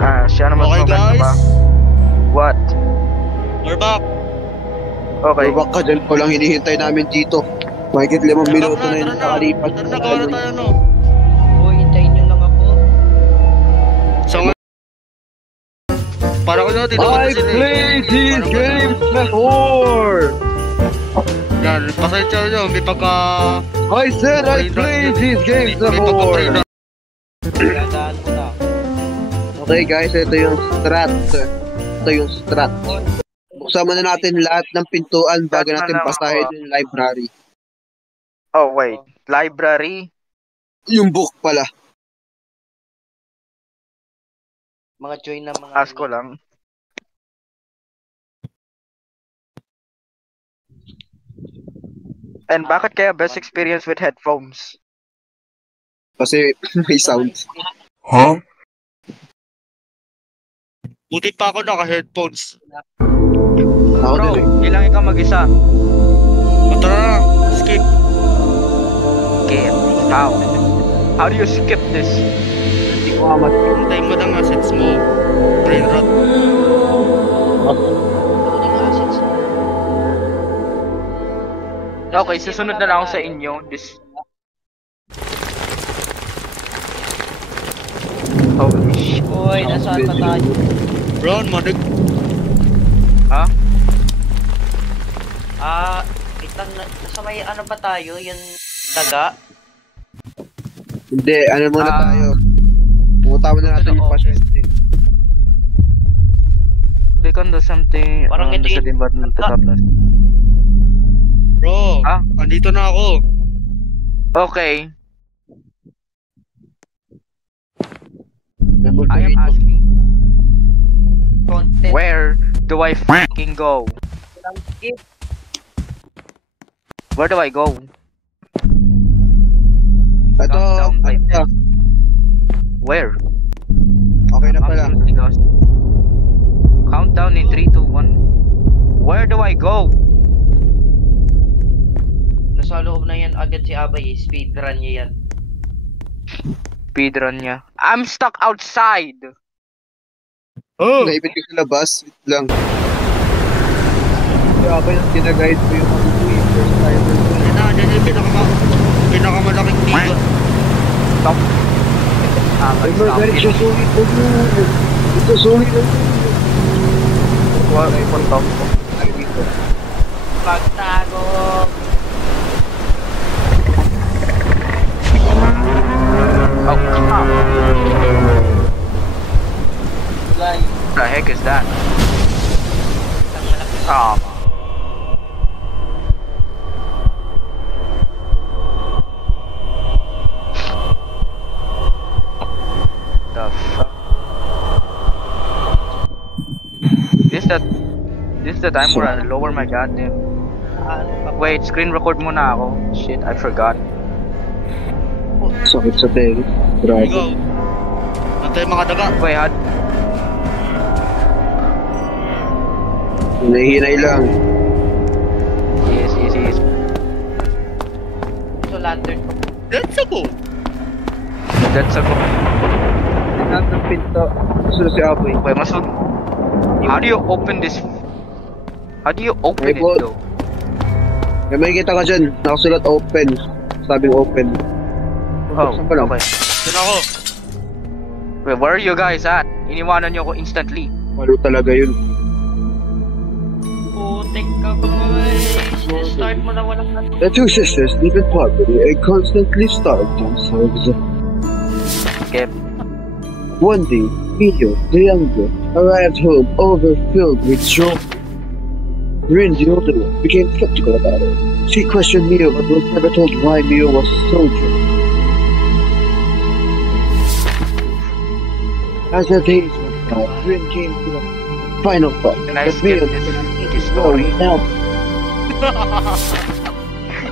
Siya naman Okay guys, What? we're back. Okay. Babak ka dyan, walang hinihintay namin dito. Mahigit 5 minuto na yung nakalipas. Tara na, gawa na tayo no. Hintayin nyo lang ako. So para ko natin I play these games before! Yan, pasensya nyo, may pagka... I said I play these games before! Okay guys, ito yung strat. Buksan muna natin lahat ng pintuan bago natin basahin yung library. Oh, wait. Library? Yung book pala. Mga join na mga... Ask ko lang. And bakit kaya best experience with headphones? Kasi may sound. Huh? Buti pa ako naka-headphones. Ako Bro, din hindi lang ikaw mag-isa. Tara na, skip. Skip. How? How do you skip this? Hindi ko amat. Hintayin mo lang assets mo. Brain rot. Okay, susunod na lang ako sa inyo. Holy shit. Uy, nasaan pa tayo? Bro, manig. Ha? Nasa may ano ba tayo? Yung daga? Hindi, ano muna tayo. Pumunta muna natin yung pasyente. Click on the something. Parang ito sa yung... button to top left. Bro, andito na ako. Okay. I am asking. Content. Where do I fucking go? Where do I go? Ito, Countdown by ano pa? 10. Where? Okay na pala. Absolutely lost. Countdown in 3, 2, 1. Where do I go? Nasa loob na yan agad si Abay. Speedrun niya yan. Speedrun niya. I'm stuck outside. Oh! Naipit ko sa labas. Wait lang. Kaya ba yung ginaguide ko yung first time? Yan yung pinakamalaking tiga. Stop. Ay, Margaret, siya sulit ko mo. Ito sulit na. Wala yung top ko. Ay, dito. Pagtago. Oh, come on. Gulay. What the heck is that? Ang malaki. The fuck? This is the time where I lower my goddamn. Wait, screen record muna ako. Shit, I forgot. Sakit sa tail. Here we Grabe. go. Antay mga daga. Wait, Hinahinay lang. Yes. Ito lantern ko. Let's go. That's a go. Lahat ng pinto. Gusto si Apoy. Wait, masud. How do you open this? How do you open it though? May makikita ka dyan. Nakasulat open. Sabing open. Oh, Saan pa lang? okay. Doon ako. Wait, where are you guys at? Iniwanan niyo ako instantly. Malo talaga yun. Putik ka boy. Start mo na walang ano. The two sisters live in poverty and constantly starve themselves. Okay. One day, Mio, the younger, arrived home overfilled with joy. Rin, the older one, became skeptical about it. She questioned Mio but was never told why Mio was so drunk. As the days went by, Rin came to the final thought Can I that skip Mio this story? now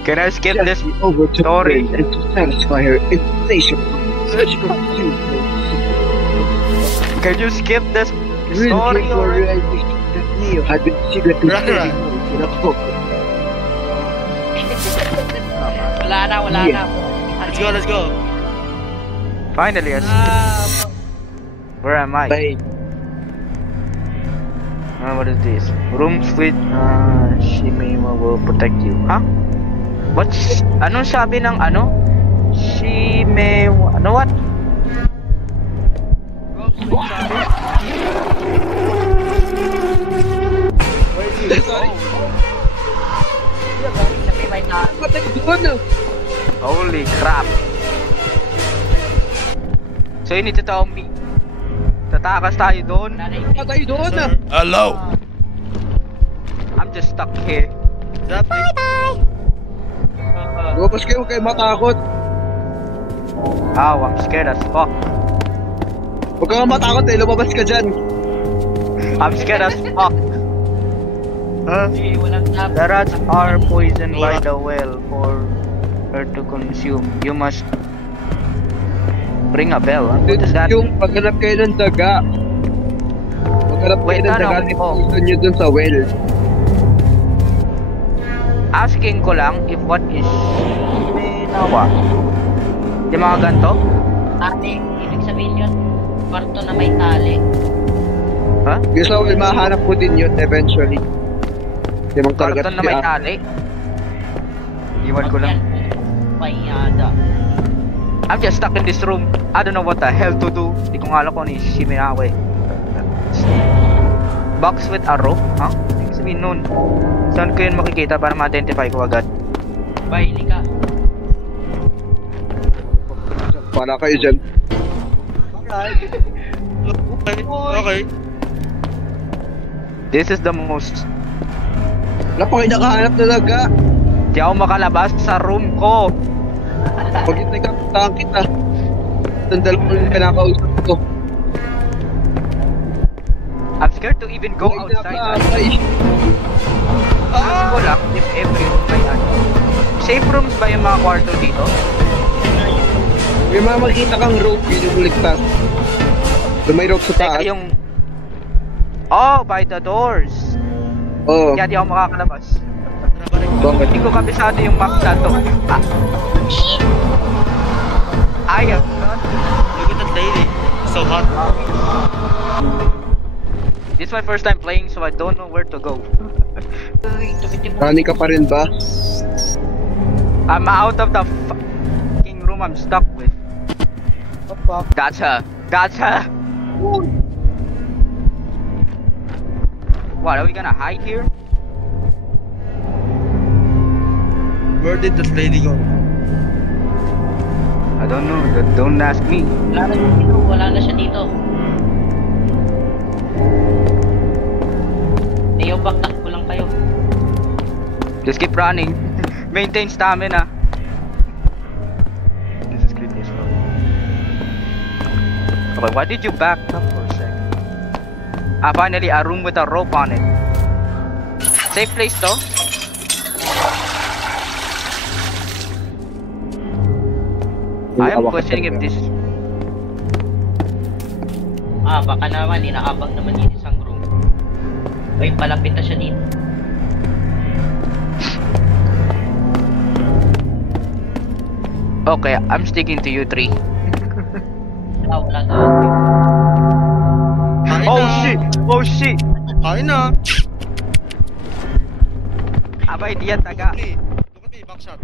Can I skip this Jessie overtook story? Rin and to satisfy her insatiable surgical pursuit. Can you skip this Rin story came to a already? realization that Mio had been secretly Right. saving notes in a book. Wala na. Yeah. Let's go. Finally, Where am I? Bye. What is this? Rooms with Shimima will protect you. Huh? What's anong sabi ng ano? Ano what? Sorry. Sabi may tao. Patay doon. Holy crap. So you need to tell me. Tatakas tayo doon. Nanay. Patay doon. Hello. I'm just stuck here. Lumabas kayo, huwag kayo matakot. Oh, I'm scared as fuck. Huwag kang matakot eh, lumabas ka dyan. I'm scared as fuck. Hindi, walang tao. The rats are poisoned by the well for her to consume. You must ring a bell. Huh? What does that Yung mean? paghanap kayo ng daga. Paghanap kayo Wait, ng ano? daga, Oh. ipulito nyo dun sa well. Asking ko lang if what is Minawa. Yung mga ganto? Ate, ibig sabihin yun, kwarto na may tali. Ha? Yung sa well, mahanap ko din yun eventually. Yung mga kargat Karton na may tali? Iwan ko lang. Payada. I'm just stuck in this room. I don't know what the hell to do. Hindi ko nga alam kung ano yung Shiminawa eh. Box with a rope? Huh? Ibig sabihin nun. Saan ko yun makikita para ma-identify ko agad? Baili ka. Para kayo dyan. Okay. This is the most... Wala pa kayo nakahanap na daga. Di ako makalabas sa room ko. Pag hindi ka puntahan kita. Itong dalawang yung pinakausap ko. I'm scared to even go outside. Ask ko lang if every room may ano. Safe rooms ba yung mga kwarto dito? May mga makita kang rope, yun yung ligtas. So, may rope sa taas. Teka yung... Oh, by the doors. Oo. Kaya di ako makakalabas. Bakit? Hindi ko kabisado yung map na to. Ah. I am not. Look at that lady. So hot. This is my first time playing so I don't know where to go. Uy, tumitip. Rani ka pa rin ba? I'm out of the fucking room I'm stuck with. Gotcha. Gotcha. What, are we gonna hide here? Where did that lady go? I don't know. Don't ask me. Wala na siya dito. Wala na siya dito. Baktak ko lang kayo. Just keep running. Maintain stamina. This is creepy as well. Okay, why did you back up for a second? Ah, finally, a room with a rope on it. Safe place though. I am questioning if this... Ah, baka naman, inaabang naman yung isang room. Uy, palapit na siya dito. Okay, I'm sticking to you three. Ah, wala na. Kain Oh na. shit! Oh shit! Kain na. Abay, di yan taga. Look at me, backshot.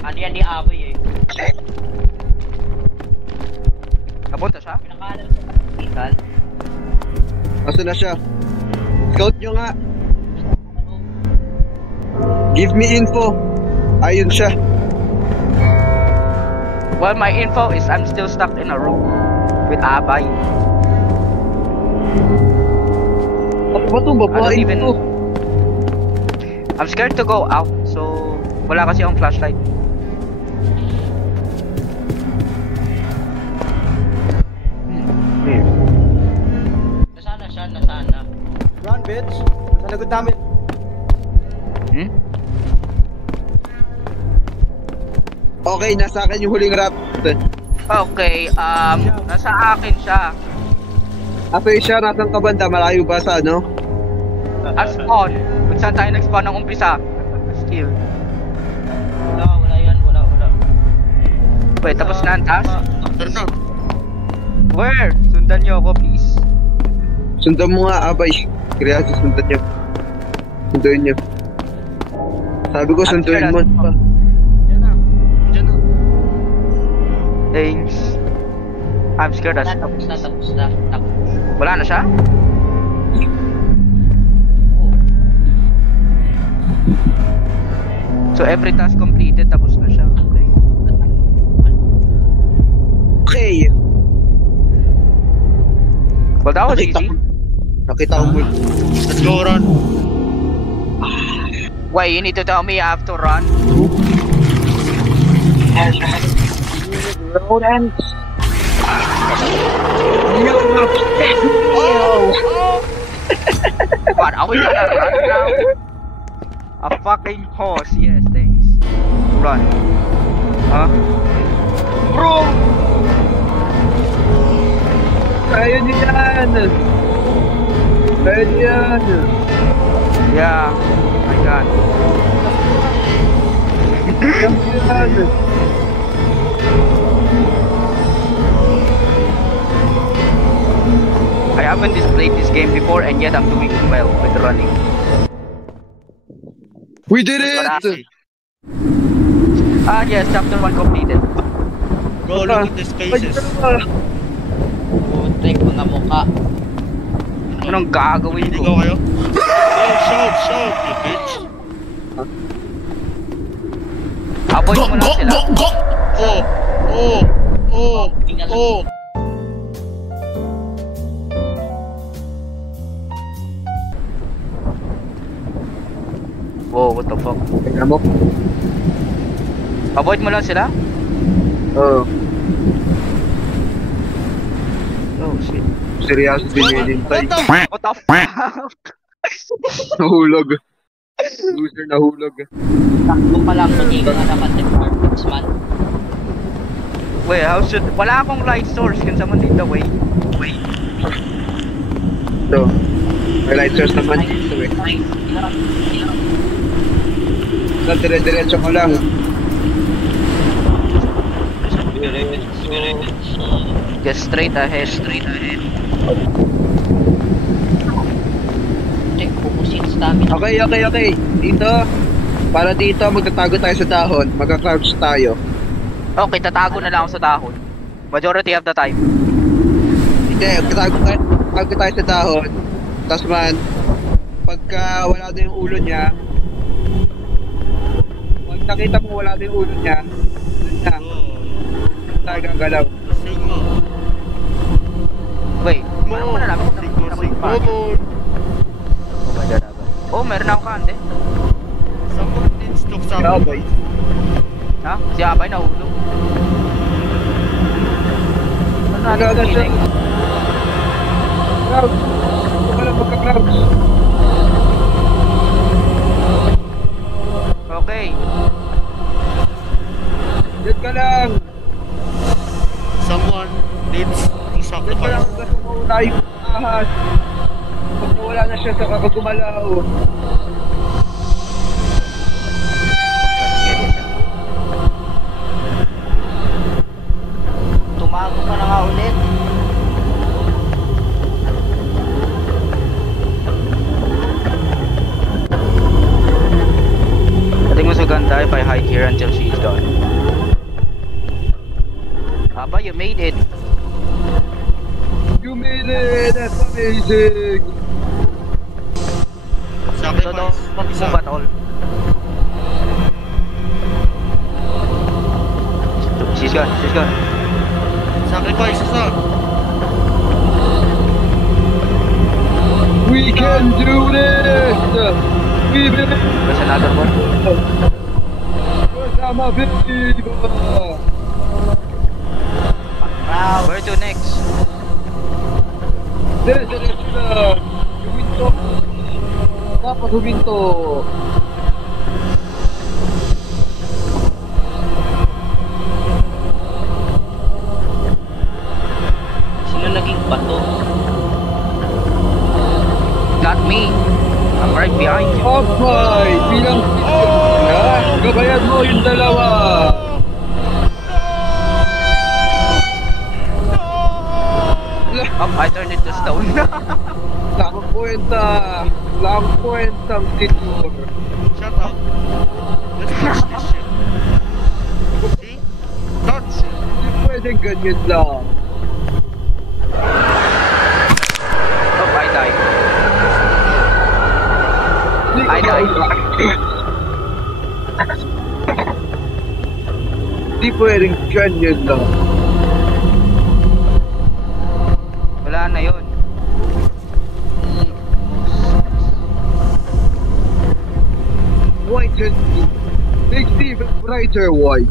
Ano yan ni Aboy eh. Napunta siya? Pinakalan ko sa hospital. Asa na siya? Scout nyo nga. Give me info. Ayun siya. Well, my info is I'm still stuck in a room with Abay. Ano ba ito? I Babae don't even- ito. I'm scared to go out, so wala kasi akong flashlight. Weird. Nasana siya, nasana. Run, bitch! Sanagot namin. Hmm? Okay, nasa akin yung huling rap. Okay, nasa akin siya. Ato siya, nasang kabanda, malayo ba sa ano? At spawn. Kung saan tayo nag-spawn ng umpisa. Still. Wala yan, wala. Wait, tapos na ang task? After na. Where? Sundan niyo ako, please. Sundan mo nga, Abay. Seryoso, sundan niyo. Sunduin niyo. Sabi ko, sunduin mo. Diyan na. Diyan na. Thanks. I'm scared as... Tapos na. Wala na siya? So every task completed, tapos na siya. Okay. Okay. Well, that was Nakita easy. ko. Nakita ko mo. Let's go, run. Wait, you need to tell me I have to run? Rodents. What, are we gonna run now? A fucking horse, yes, thanks. Run. Huh? Bro! Kaya niyo yan. Kaya niyo yan. Yeah, I got it. Kaya niyo yan. I haven't played this game before and yet I'm doing well with running. We did That's what it! Ah, yes, chapter 1 completed. Go, look at these faces. Putek ko na mukha. Anong gagawin Hindi ko? ko kayo? Shout, you bitch. Avoid mo lang sila. Oh. Whoa, what the fuck? Tingnan mo. Avoid mo lang sila? Oo. Oh shit. Seryoso binilintay. What the What the fuck? Nahulog. Loser nahulog. Takbo pa lang, hindi ko na naman departments man. Wait, how should... Wala akong light source. Can someone lead the way? So, may light source naman dito eh. So, dire-diretso ko lang. Just straight ahead. Check, pupusin sa namin. Okay. Dito. Para dito, magtatago tayo sa dahon. Magka-crouch tayo. Okay, tatago na lang ako sa dahon. Majority of the time. Hindi, tatago tayo sa dahon. Tapos man, pagka wala na yung ulo niya, pag nakita mo wala na yung ulo niya, dun na, tayo gagalaw. Sing mo. Wait, ano mo na namin? Oh my god, oh, meron akong kante. Someone needs to stop. Cowboy. Ha? Si Abay nahulog. Ano natin Wala na siya. feeling? Crouch. Ito ka lang magka-crouch. Okay. Diyan ka lang. Someone needs to Diyan ka lang sacrifice. hanggang mawala yung ahas. Pag nawala na siya, saka ka gumalaw. Tumago ka na nga ulit. I think mas maganda if I hide here until she's gone. Abay, you made it. You made it! That's amazing! So don't move at all. She's gone. Sacrifice, isa. We can do this! We believe! There's another one. Kasama Viva! Wow. Where to next? Diretso lang! Huminto! Dapat huminto! Sino naging bato? Not me. I'm right behind you. Okay! Bilang gabayan mo yung dalawa! Oh, I turned it to stone. Lang kwentang titur. Shut up. Let's touch this shit. See? Touch it. Hindi pwedeng ganyan lang. Oh, I died. Hindi I died. Hindi pwedeng ganyan lang. Wala na yun. White and makes even brighter white.